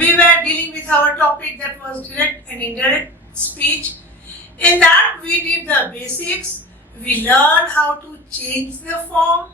we were dealing with our topic that was direct and indirect speech. In that we did the basics, we learned how to change the form,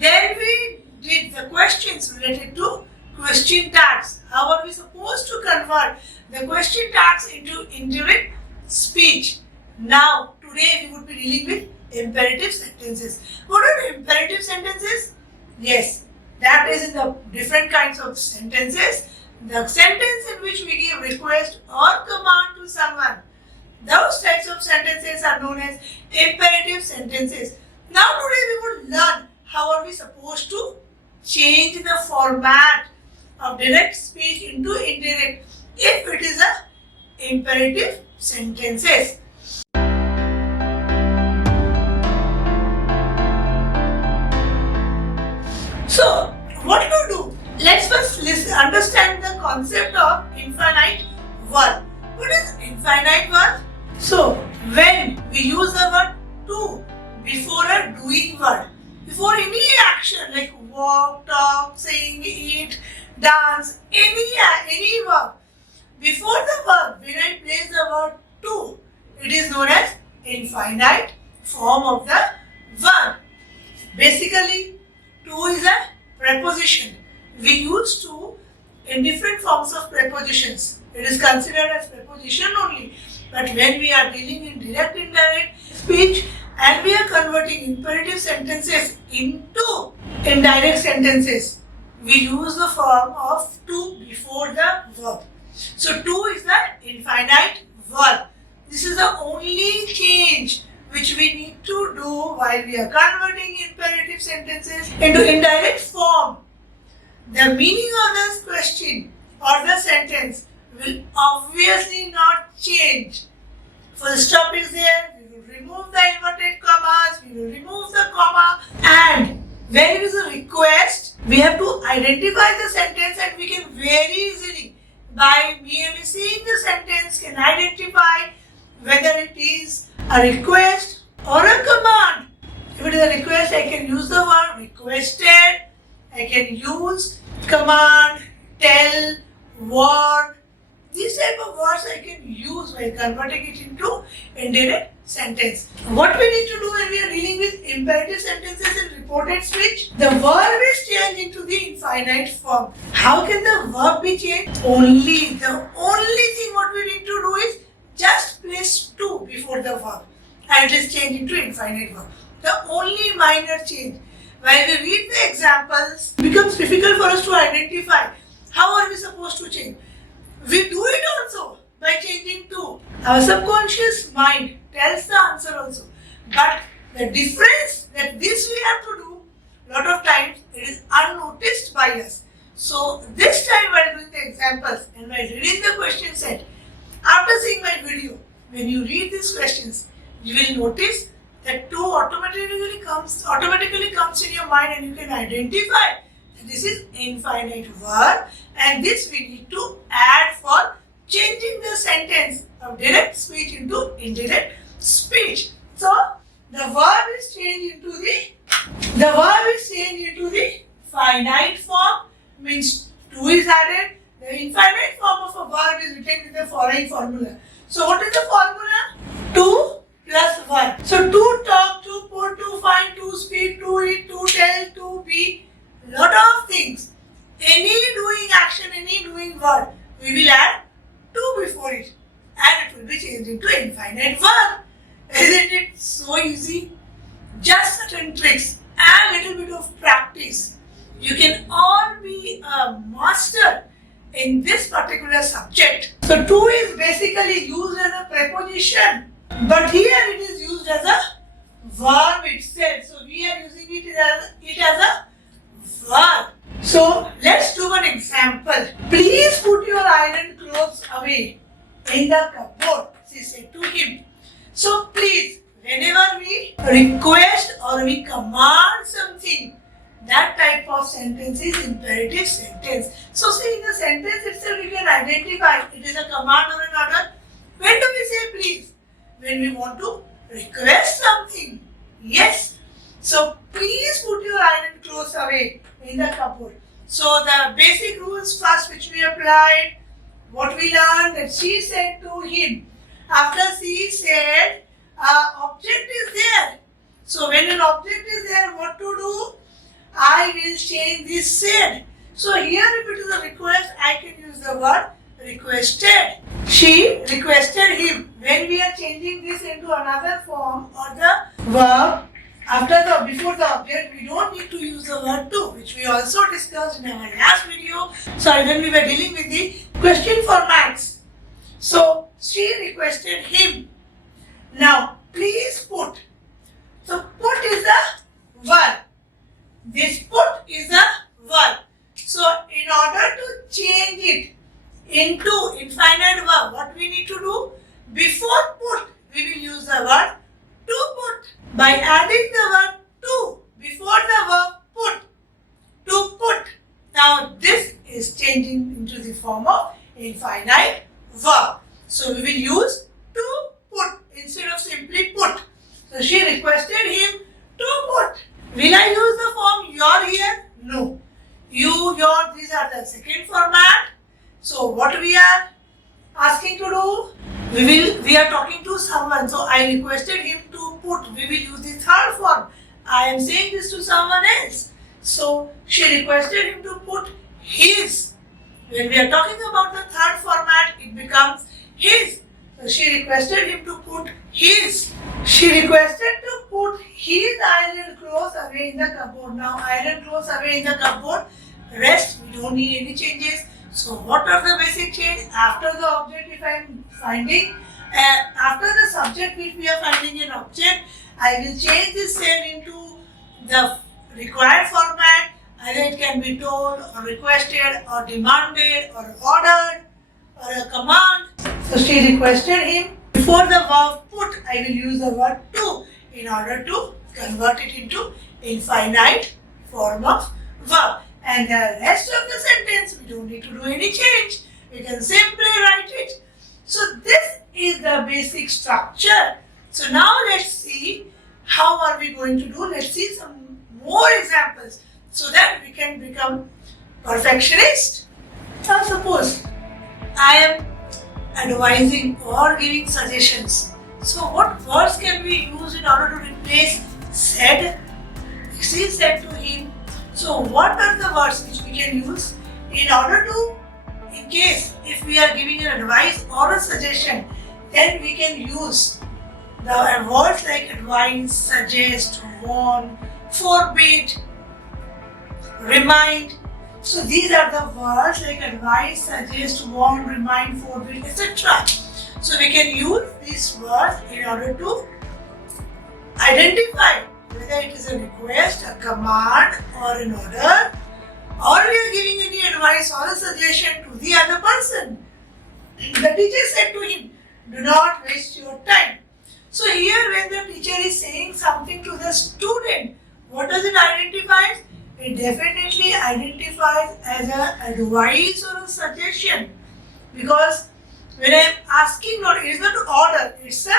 then we did the questions related to question tags. How are we supposed to convert the question tags into indirect speech? Now today we would be dealing with imperative sentences. What are imperative sentences? Yes, that is in the different kinds of sentences. The sentence in which we give request or command to someone. Those types of sentences are known as imperative sentences. Now today we would learn how are we supposed to change the format of direct speech into indirect if it is a imperative sentences. So, what do? Let's first understand the concept of infinite verb. What is infinite verb? So, when we use the word to before a doing word, before any action like walk, talk, sing, eat, dance, any verb, before the verb, when I place the word to, it is known as infinite form of the verb. Basically, to is a preposition. We use to in different forms of prepositions. It is considered as preposition only. But when we are dealing in direct indirect speech and we are converting imperative sentences into indirect sentences, we use the form of to before the verb. So to is the infinite verb. This is the only change which we need to do while we are converting imperative sentences into indirect form. The meaning of this question or the sentence will obviously not change. Full stop is there, we will remove the inverted commas, we will remove the comma, and when it is a request, we have to identify the sentence, and we can very easily, by merely seeing the sentence, can identify whether it is a request or a command. If it is a request, I can use the word requested, I can use command, tell, warn. These type of words I can use while converting it into indirect sentence. What we need to do when we are dealing with imperative sentences in reported speech? The verb is changed into the infinite form. How can the verb be changed? The only thing what we need to do is just place to before the verb and it is changed into infinite verb. The only minor change. While we read the examples, it becomes difficult for us to identify how are we supposed to change. We do it also by changing to. Our subconscious mind tells the answer also. But the difference that this we have to do, lot of times it is unnoticed by us. So this time while doing the examples and while reading the question set, after seeing my video, when you read these questions, you will notice that to automatically comes in your mind and you can identify that this is infinite verb and this we need to add for changing the sentence of direct speech into indirect speech. So the verb is changed into the finite form, means to is added. The infinite form of a verb is written with the following formula. So what is the formula? To plus verb. So to talk, to put, to find, to speak, to eat, to tell, to be, lot of things. Any doing action, any doing word, we will add to before it and it will be changed into infinite verb. Isn't it so easy? Just certain tricks and a little bit of practice. You can all be a master in this particular subject. So to is basically used as a preposition, but here it is used as a verb itself. So we are using it as a verb. So let's do an example. Please put your iron clothes away in the cupboard, she said to him. So please, whenever we request or we command something, that type of sentence is imperative sentence. So see, in the sentence itself we can identify it is a command or an order. When do we say please? When we want to request something. Yes. So please put your iron clothes away in the cupboard. So the basic rules first which we applied, what we learned that she said to him. After she said, object is there. So when an object is there, what to do? I will change this said. So here if it is a request, I can use the word requested. She requested him. When we are changing this into another form or the verb, before the object, we don't need to use the word to, which we also discussed in our last video. Sorry, when we were dealing with the question formats. So she requested him. Now please put. So put is a verb. This put is a verb. So in order to change it into infinite verb, what we need to do? Before put, we will use the word to put. By adding the word to before the verb put, to put. Now this is changing into the form of infinite verb. So we will use to put instead of simply put. So she requested him to put. Will I use the form your here? No. You, your, these are the second format. So what we are asking to do? We are talking to someone. So I requested him to put. We will use the third form. I am saying this to someone else. So she requested him to put his. When we are talking about the third format, it becomes his. So she requested him to put his. She requested to put his iron clothes away in the cupboard. Now iron clothes away in the cupboard. Rest, we don't need any changes. So what are the basic change? After the object, if I am finding, after the subject which we are finding an object, I will change this cell into the required format. Either it can be told or requested or demanded or ordered or a command. So she requested him. Before the verb put, I will use the word to in order to convert it into infinite form of verb. And the rest of the sentence, we don't need to do any change. We can simply write it. So this is the basic structure. So now let's see how are we going to do. Let's see some more examples so that we can become perfectionist. Now suppose I am advising or giving suggestions. So what words can we use in order to replace said? She said to him. So what are the words which we can use in order to, in case if we are giving an advice or a suggestion, then we can use the words like advise, suggest, warn, forbid, remind. So these are the words like advise, suggest, warn, remind, forbid, etc. So we can use these words in order to identify whether it is a request, a command or an order, or we are giving any advice or a suggestion to the other person. The teacher said to him, do not waste your time. So here when the teacher is saying something to the student, what does it identify? It definitely identifies as an advice or a suggestion. Because when I am asking, it is not order, it's a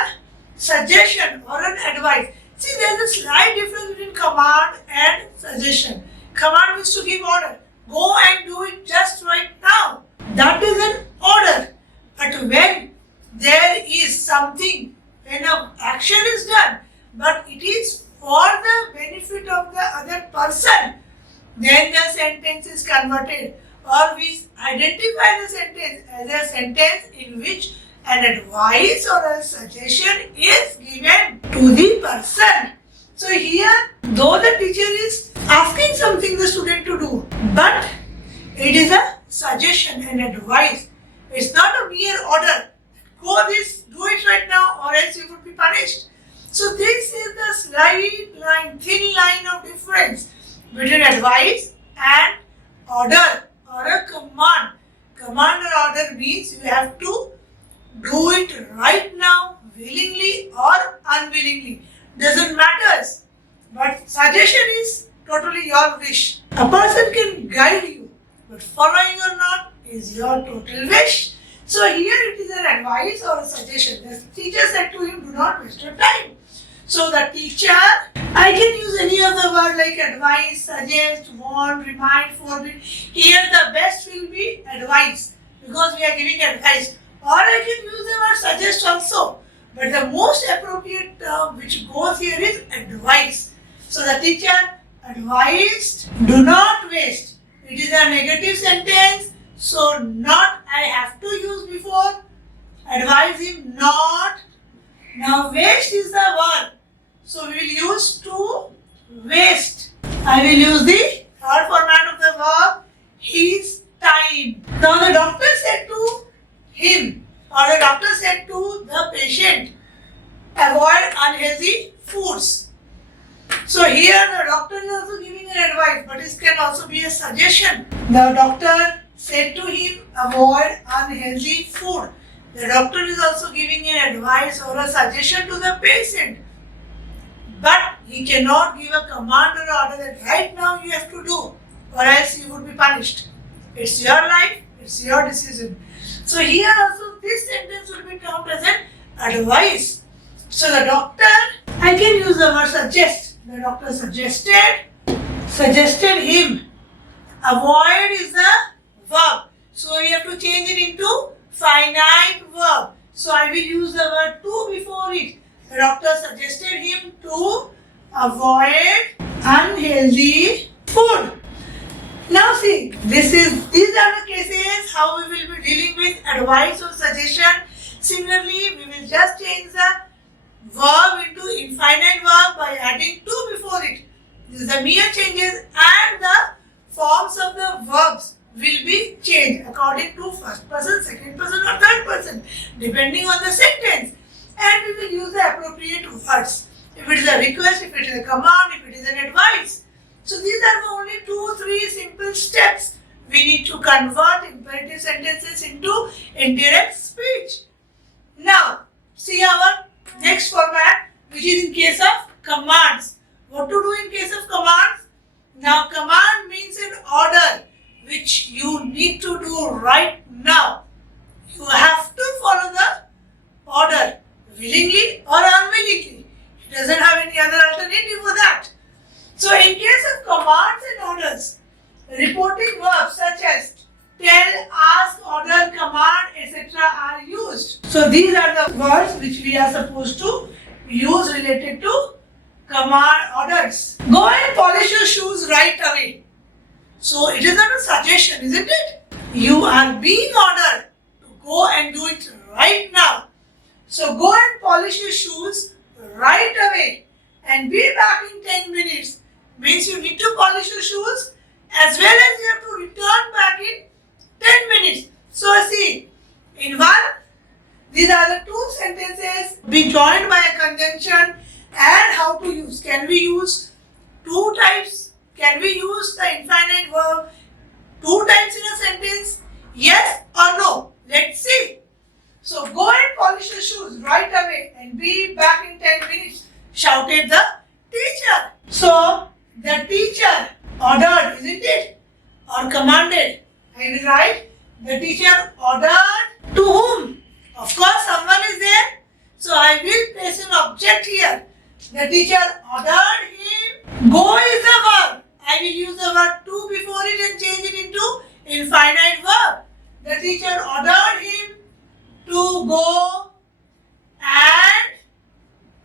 suggestion or an advice. See, there is a slight difference between command and suggestion. Command means to give order. Go and do it just right now. That is an order. But when there is something, when an action is done, but it is for the benefit of the other person, then the sentence is converted. Or we identify the sentence as a sentence in which an advice or a suggestion is given to the person. So here, though the teacher is asking something the student to do, but it is a suggestion and advice. It's not a mere order. Go this, do it right now or else you would be punished. So this is the slight line, thin line of difference between advice and order or a command. Command or order means you have to do it right now, willingly or unwillingly. Doesn't matter. But suggestion is totally your wish. A person can guide you, but following or not is your total wish. So here it is an advice or a suggestion. The teacher said to him, do not waste your time. So the teacher, I can use any of the word like advice, suggest, warn, remind, forbid. Here the best will be advice. because we are giving advice. Or I can use the word suggest also. But the most appropriate term which goes here is advice. So the teacher advised, do not waste. It is a negative sentence, so not I have to use before. Advise him not. Now waste is the verb. So we will use to waste. I will use the third format of the verb, his time. Now the doctor said to him, or the doctor said to the patient, avoid unhealthy foods. So here the doctor is also giving an advice, but it can also be a suggestion. The doctor said to him, avoid unhealthy food. The doctor is also giving an advice or a suggestion to the patient. But he cannot give a command or order that right now you have to do, or else you would be punished. It's your life, it's your decision. So here also this sentence will be termed as an advice. So the doctor, I can use the word suggest. The doctor suggested him. Avoid is the verb. So we have to change it into finite verb. So I will use the word to before it. The doctor suggested him to avoid unhealthy food. Now see, these are the cases how we will be dealing with advice or suggestion. Similarly, we will just change the verb into infinite verb by adding to before it. This is the mere changes, and the forms of the verbs will be changed according to first person, second person or third person depending on the sentence, and we will use the appropriate words. If it is a request, if it is a command, if it is an advice. So these are the only 2-3 simple steps. We need to convert imperative sentences into indirect speech. Now see our next format, which is in case of commands. What to do in case of commands? Now command means an order which you need to do right now. You have to follow the order willingly or unwillingly. It doesn't have any other alternative for that. So in case of commands and orders, reporting verbs such as tell, ask, order, command, etc. are used. So these are the words which we are supposed to use related to command orders. Go and polish your shoes right away. So it is not a suggestion, isn't it? You are being ordered to go and do it right now. So go and polish your shoes right away and be back in 10 minutes. Means you need to polish your shoes as well as you have to return back in 10 minutes. So see, in one, these are the two sentences be joined by a conjunction, and how to use. Can we use two types? Can we use the infinite verb 2 times in a sentence? Yes or no? Let's see. So go and polish your shoes right away and be back in 10 minutes, shouted the teacher. So the teacher ordered, isn't it? Or commanded. I will write the teacher ordered to whom? Of course someone is there. So I will place an object here. The teacher ordered him. Go is the verb. I will use the word to before it and change it into infinite verb. The teacher ordered him to go and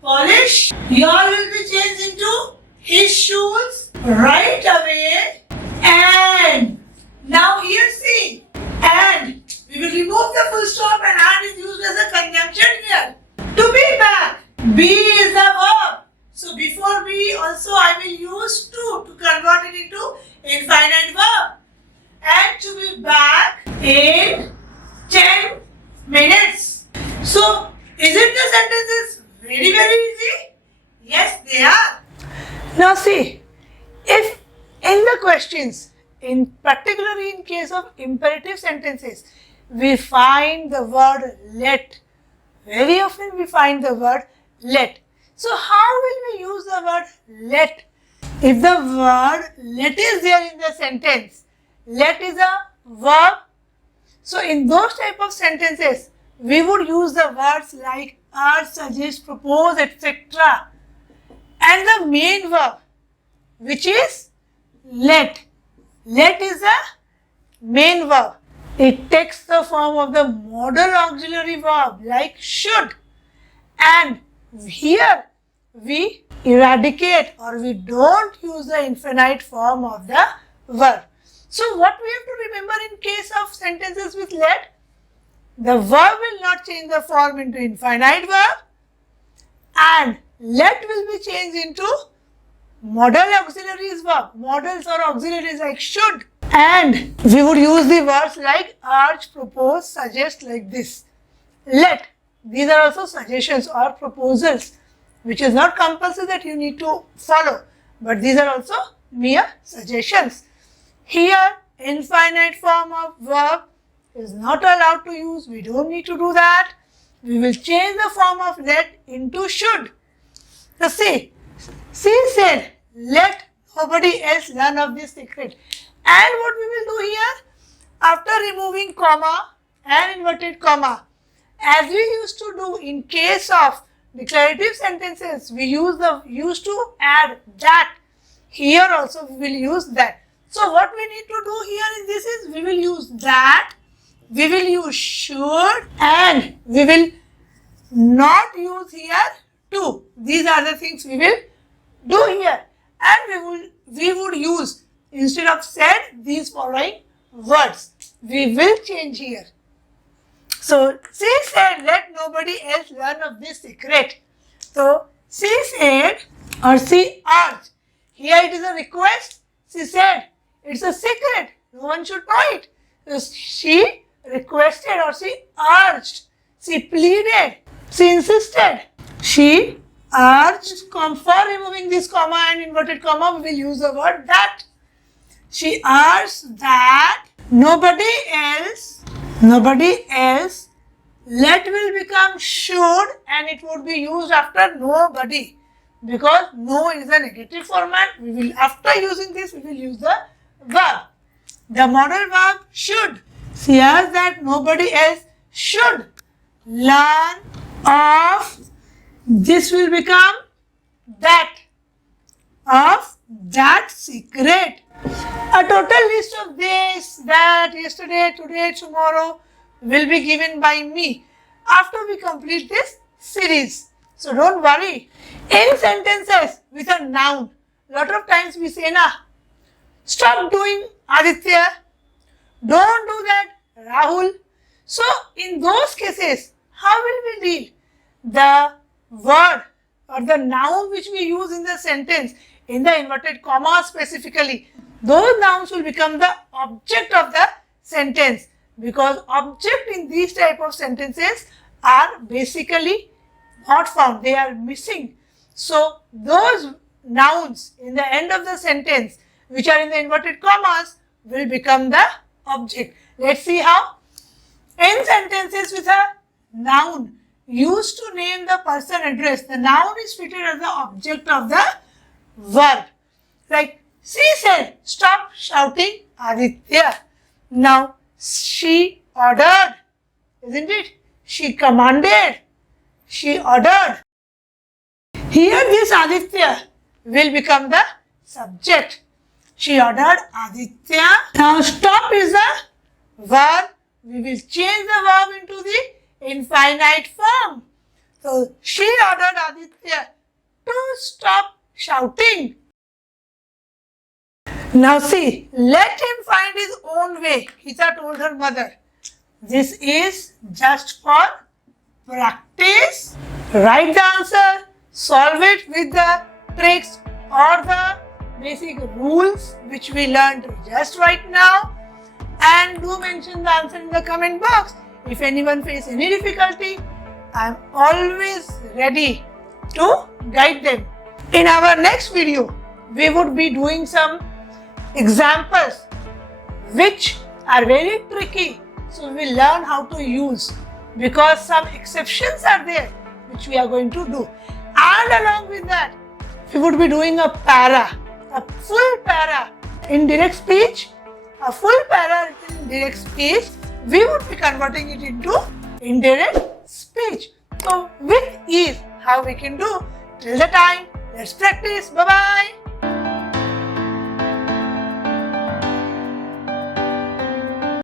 polish. Your will be changed into his shoes right away. And now here see, and we will remove the full stop and is used as a conjunction here. To be back. Be is the verb. So before be also I will use to convert it into infinite verb. And to be back in 10 minutes. So isn't the sentences very easy? Yes, they are. Now see, if in the questions, particularly in case of imperative sentences, we find the word let. Very often we find the word let. So how will we use the word let? If the word let is there in the sentence, let is a verb. So in those type of sentences, we would use the words like urge, suggest, propose, etc. And the main verb, which is let. Let is the main verb. It takes the form of the modal auxiliary verb like should. And here we eradicate or we don't use the infinite form of the verb. So what we have to remember in case of sentences with let? The verb will not change the form into infinite verb and let will be changed into modal auxiliaries verb. Modals or auxiliaries like should. And we would use the words like urge, propose, suggest like this. Let. These are also suggestions or proposals, which is not compulsory that you need to follow, but these are also mere suggestions. Here, infinite form of verb is not allowed to use. We don't need to do that. We will change the form of let into should. So see, she said, let nobody else learn of this secret. And what we will do here, after removing comma and inverted comma, as we used to do in case of declarative sentences, we used to add that. Here also we will use that. So what we need to do here in this is we will use that, we will use should, and we will not use here to. These are the things we will do here. And we would use, instead of said, these following words. We will change here. So, she said, let nobody else learn of this secret. So, she said or she urged. Here it is a request. She said, it's a secret. No one should know it. So, she requested or she urged. She pleaded. She insisted. She urged. For removing this comma and inverted comma, we will use the word that. She urged that nobody else, let will become should, and it would be used after nobody, because no is a negative format. We will, after using this, we will use the verb. The modal verb should. She urged that nobody else should learn of, this will become that, of that secret. A total list of this, that, yesterday, today, tomorrow will be given by me after we complete this series. So don't worry. In sentences with a noun, lot of times we say, na, stop doing Aditya, don't do that Rahul. So in those cases, how will we deal? The word or the noun which we use in the sentence, in the inverted comma specifically, those nouns will become the object of the sentence, because object in these type of sentences are basically not found, they are missing. So those nouns in the end of the sentence which are in the inverted commas will become the object. Let's see how. In sentences with a noun used to name the person address, the noun is treated as the object of the verb. Like, she said, stop shouting Aditya. Now, she ordered, isn't it? She commanded, she ordered. Here this Aditya will become the subject. She ordered Aditya. Now, stop is the verb. We will change the verb into the infinite form. So, she ordered Aditya to stop shouting. Now see, let him find his own way, Hita told her mother. This is just for practice. Write the answer, solve it with the tricks or the basic rules which we learned just right now, and do mention the answer in the comment box. If anyone faces any difficulty, I am always ready to guide them. In our next video, we would be doing some examples which are very tricky, so we will learn how to use, because some exceptions are there which we are going to do. And along with that, we would be doing a para, a full para in direct speech, a full para in direct speech. We would be converting it into indirect speech. So with ease, how we can do. Till the time, let's practice. Bye bye.